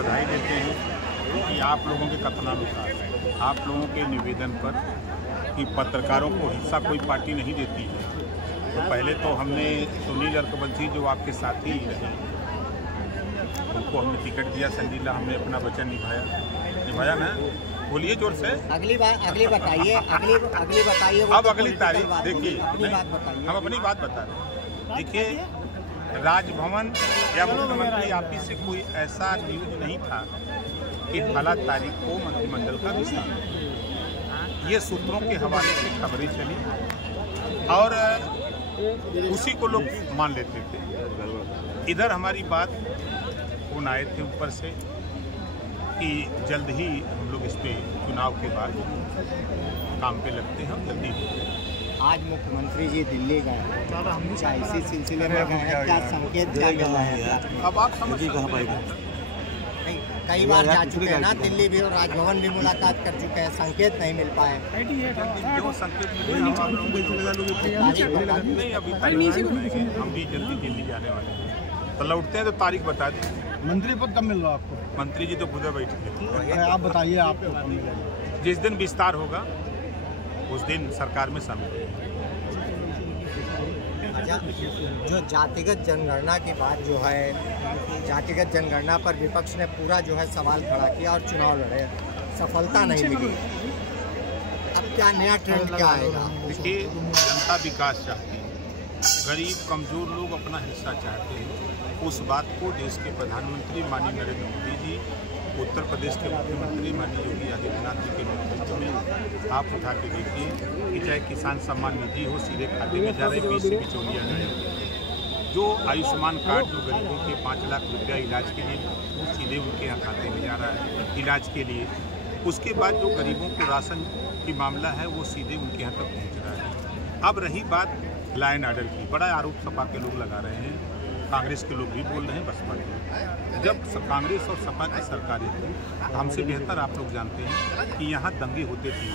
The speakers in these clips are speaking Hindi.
बधाई देते हैं कि आप लोगों के कथनानुसार, आप लोगों के निवेदन पर कि पत्रकारों को हिस्सा कोई पार्टी नहीं देती है, तो पहले तो हमने सुनील अर्कवंशी जो आपके साथी रहे उनको हमने टिकट दिया, संजीला हमने अपना वचन निभाया ना। बोलिए जोर से। अगली बताइए। अब अगली तारीख देखिए, हम अपनी बात बता रहे हैं। देखिए, राजभवन या मुख्यमंत्री ऑफिस से कोई ऐसा न्यूज नहीं था कि फला तारीख को मंत्रिमंडल का विस्तार। ये सूत्रों के हवाले से खबरें चली और उसी को लोग मान लेते थे। इधर हमारी बात फोन आए थे ऊपर से कि जल्द ही हम लोग इस पे चुनाव के बाद काम पे लगते हैं, जल्दी हो। आज मुख्यमंत्री जी दिल्ली गए, क्या इसी सिलसिले में गए हैं? क्या संकेत क्या मिल रहा है? अब आप समझ कहाँ पाएंगे। कई बार जा चुके हैं ना, दिल्ली भी और राजभवन भी मुलाकात कर चुके हैं, संकेत नहीं मिल पाए। जो संकेत मिले हम आप लोगों को नहीं, अभी हम भी जल्दी दिल्ली जाने वाले हैं, तो लौटते हैं तो तारीख बता दें। मंत्री पद कब मिल रहा है आपको? मंत्री जी तो खुद बैठे। आप बताइए आपको कब मिलेगा? जिस दिन विस्तार होगा उस दिन सरकार में शामिल होगा। जो जातिगत जनगणना की बात जो है, जातिगत जनगणना पर विपक्ष ने पूरा जो है सवाल खड़ा किया और चुनाव लड़े, सफलता नहीं मिली। अब क्या नया ट्रेंड क्या आएगा? देखिए, जनता विकास चाहती है, गरीब कमजोर लोग अपना हिस्सा चाहते हैं। उस बात को देश के प्रधानमंत्री माननीय नरेंद्र मोदी जी, उत्तर प्रदेश के मुख्यमंत्री माननीय योगी आदित्यनाथ जी के नेतृत्व में आप उठा के देखिए कि चाहे किसान सम्मान निधि हो, सीधे खाते में जा रहे, बीच से बिचौलिया जाए। जो आयुष्मान कार्ड जो गरीबों के 5 लाख रुपया इलाज के लिए वो सीधे उनके यहाँ खाते में जा रहा है इलाज के लिए। उसके बाद जो गरीबों को राशन की मामला है वो सीधे उनके यहाँ तक पहुँच रहा है। अब रही बात लॉ एंड ऑर्डर की, बड़ा आरोप सपा के लोग लगा रहे हैं, कांग्रेस के लोग भी बोल रहे हैं, बसपा के। जब कांग्रेस और सपा की सरकारें थी, हमसे बेहतर आप लोग जानते हैं कि यहाँ दंगे होते थे,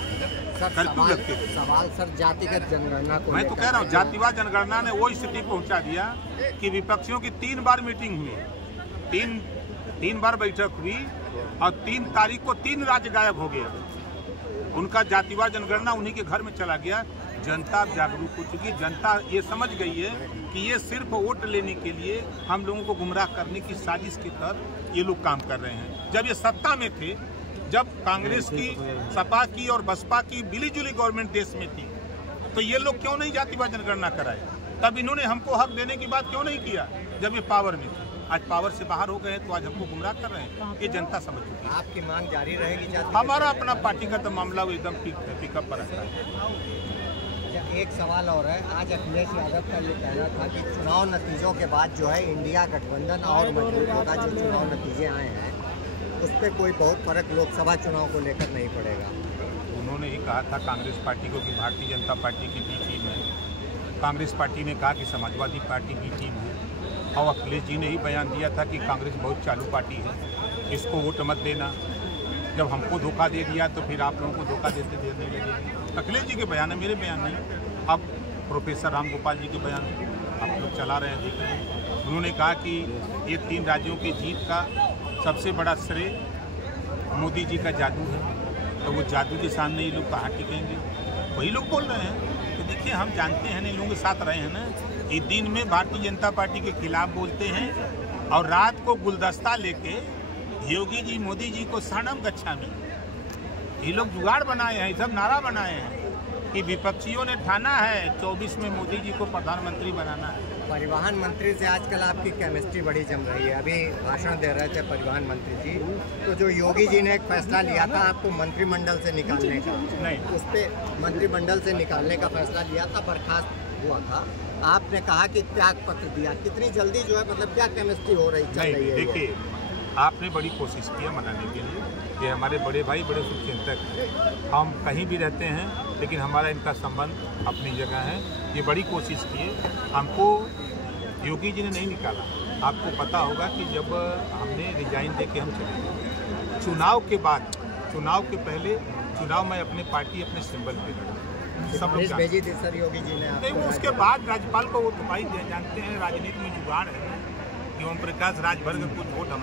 कर्फ्यू लगते थे। सवाल सर जातिगत जनगणना को, मैं तो कह रहा हूँ, जातिवाद जनगणना ने वो स्थिति पहुँचा दिया कि विपक्षियों की 3 बार मीटिंग हुई, 3 बार बैठक हुई और 3 तारीख को 3 राज्य गायब हो गया। उनका जातिवाद जनगणना उन्हीं के घर में चला गया। जनता जागरूक हो चुकी, जनता ये समझ गई है कि ये सिर्फ वोट लेने के लिए हम लोगों को गुमराह करने की साजिश के तहत ये लोग काम कर रहे हैं। जब ये सत्ता में थे, जब कांग्रेस की, सपा की और बसपा की मिलीजुली गवर्नमेंट देश में थी, तो ये लोग क्यों नहीं जातिवाद जनगणना कराए? तब इन्होंने हमको हक देने की बात क्यों नहीं किया जब ये पावर में थे? आज पावर से बाहर हो गए हैं तो आज हमको गुमराह कर रहे हैं, ये जनता समझ चुकी है। आपकी मांग जारी रहेगी? हमारा अपना पार्टी का तो मामला वो एकदम पिकअप पर रहता है। एक सवाल और है, आज अखिलेश यादव का ये कहना था कि चुनाव नतीजों के बाद जो है इंडिया गठबंधन और मजबूत होगा। जो चुनाव नतीजे आए हैं उस पर कोई बहुत फर्क लोकसभा चुनाव को लेकर नहीं पड़ेगा। उन्होंने ही कहा था कांग्रेस पार्टी को कि भारतीय जनता पार्टी की बी टीम है, कांग्रेस पार्टी ने कहा कि समाजवादी पार्टी की टीम है, और अखिलेश जी ने ही बयान दिया था कि कांग्रेस बहुत चालू पार्टी है, इसको वोट मत देना। जब हमको धोखा दे दिया तो फिर आप लोगों को धोखा देने लगेगी। अखिलेश जी के बयान है, मेरे बयान नहीं। अब प्रोफेसर राम गोपाल जी के बयान आप लोग चला रहे हैं, देख रहे हैं। उन्होंने कहा कि ये 3 राज्यों की जीत का सबसे बड़ा श्रेय मोदी जी का जादू है, तो वो जादू के सामने ये लोग कहाँ टिकेंगे? वही लोग बोल रहे हैं। तो देखिए, हम जानते हैं, इन लोगों के साथ रहे हैं ना, कि दिन में भारतीय जनता पार्टी के खिलाफ बोलते हैं और रात को गुलदस्ता लेके योगी जी मोदी जी को शरणम गच्छामि, ये लोग जुगाड़ बनाए हैं, सब नारा बनाए हैं कि विपक्षियों ने ठाना है 24 में मोदी जी को प्रधानमंत्री बनाना है। परिवहन मंत्री से आजकल आपकी केमिस्ट्री बड़ी जम रही है। अभी भाषण दे रहे थे परिवहन मंत्री जी, तो जो योगी जी ने एक फैसला लिया था आपको मंत्रिमंडल से निकालने का, नहीं, उस पर मंत्रिमंडल से निकालने का फैसला लिया था, बर्खास्त हुआ था, आपने कहा कि त्याग पत्र दिया। कितनी जल्दी जो है, मतलब क्या केमिस्ट्री हो रही चल रही है? देखिए, आपने बड़ी कोशिश किया मनाने के लिए, ये हमारे बड़े भाई बड़े शुभचिंतक हैं, हम कहीं भी रहते हैं लेकिन हमारा इनका संबंध अपनी जगह है। ये बड़ी कोशिश किए, हमको योगी जी ने नहीं निकाला। आपको पता होगा कि जब हमने रिजाइन दे के हम चले गए, चुनाव के बाद, चुनाव के पहले चुनाव में अपने पार्टी अपने सिंबल पे लड़ा, सब लोग भेजी थी सर योगी जी ने नहीं, वो उसके बाद राज्यपाल को वो तो भाई जानते हैं, राजनीति में जुगाड़ है कि ओम प्रकाश राजभर का कुछ वोट हम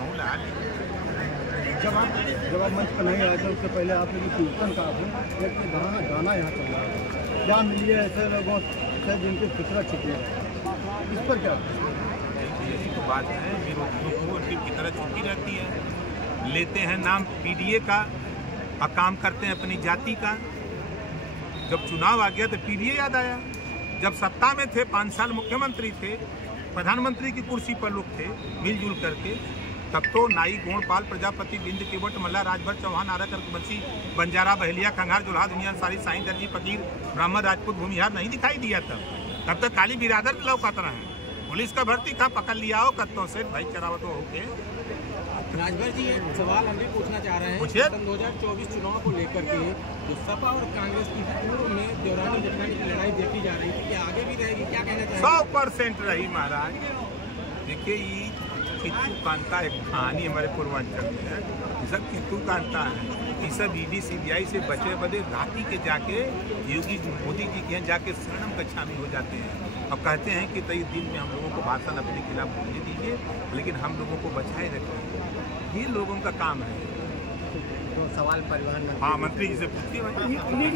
जब आप मंच पर नहीं आए थे उससे पहले आपने भी कीर्तन कहा था, एक गाना यहाँ चल रहा है, क्या मिलिए ऐसे लोगों से जिनकी फितरत छुपी है, इस पर क्या? यही तो बात है, विरोधियों को उनकी फितरत छुपी रहती है, लेते हैं नाम पीडीए का और काम करते हैं अपनी जाति का। जब चुनाव आ गया तो पीडीए याद आया। जब सत्ता में थे, 5 साल मुख्यमंत्री थे, प्रधानमंत्री की कुर्सी पर लोग थे मिलजुल करके, तब तो नाई गोणपाल प्रजापति बिंद केवट मल्ला राजभर चौहान आरकर बंसी बंजारा बहलिया खंगार जुल्हा दुनिया सारी साईं दर्जी फकीर ब्राह्मण राजपूत भूमिहार नहीं दिखाई दिया। तब तक काली बिरादर लौकत रहे। पुलिस का भर्ती कहाँ पकड़ लिया हो कत्तों से भाई चरावत होके। राजभर जी एक सवाल हम भी पूछना चाह रहे हैं, पूछिए। 2024 चुनाव को लेकर के जो सपा और कांग्रेस की पूर्व में देवरानी जेठानी की लड़ाई देखी जा रही थी, क्या आगे भी रहेगी, क्या कहना चाहिए? 100% रही महाराज। देखिए ये कित्तू कांता एक कहानी हमारे पूर्वांचल में है, ये सब कित्तू कांता है। ये सब ईडी सीबीआई से बचे बदे राती के जाके योगी मोदी जी के यहाँ जाके शरणम कक्षामी हो जाते हैं और कहते हैं कि 23 दिन में हम लोगों को भाषण अपने खिलाफ बोलने दीजिए, लेकिन हम लोगों को बचाए रखें। ये लोगों का काम है। तो सवाल परिवहन हाँ, मंत्री जी से पूछिए भाई।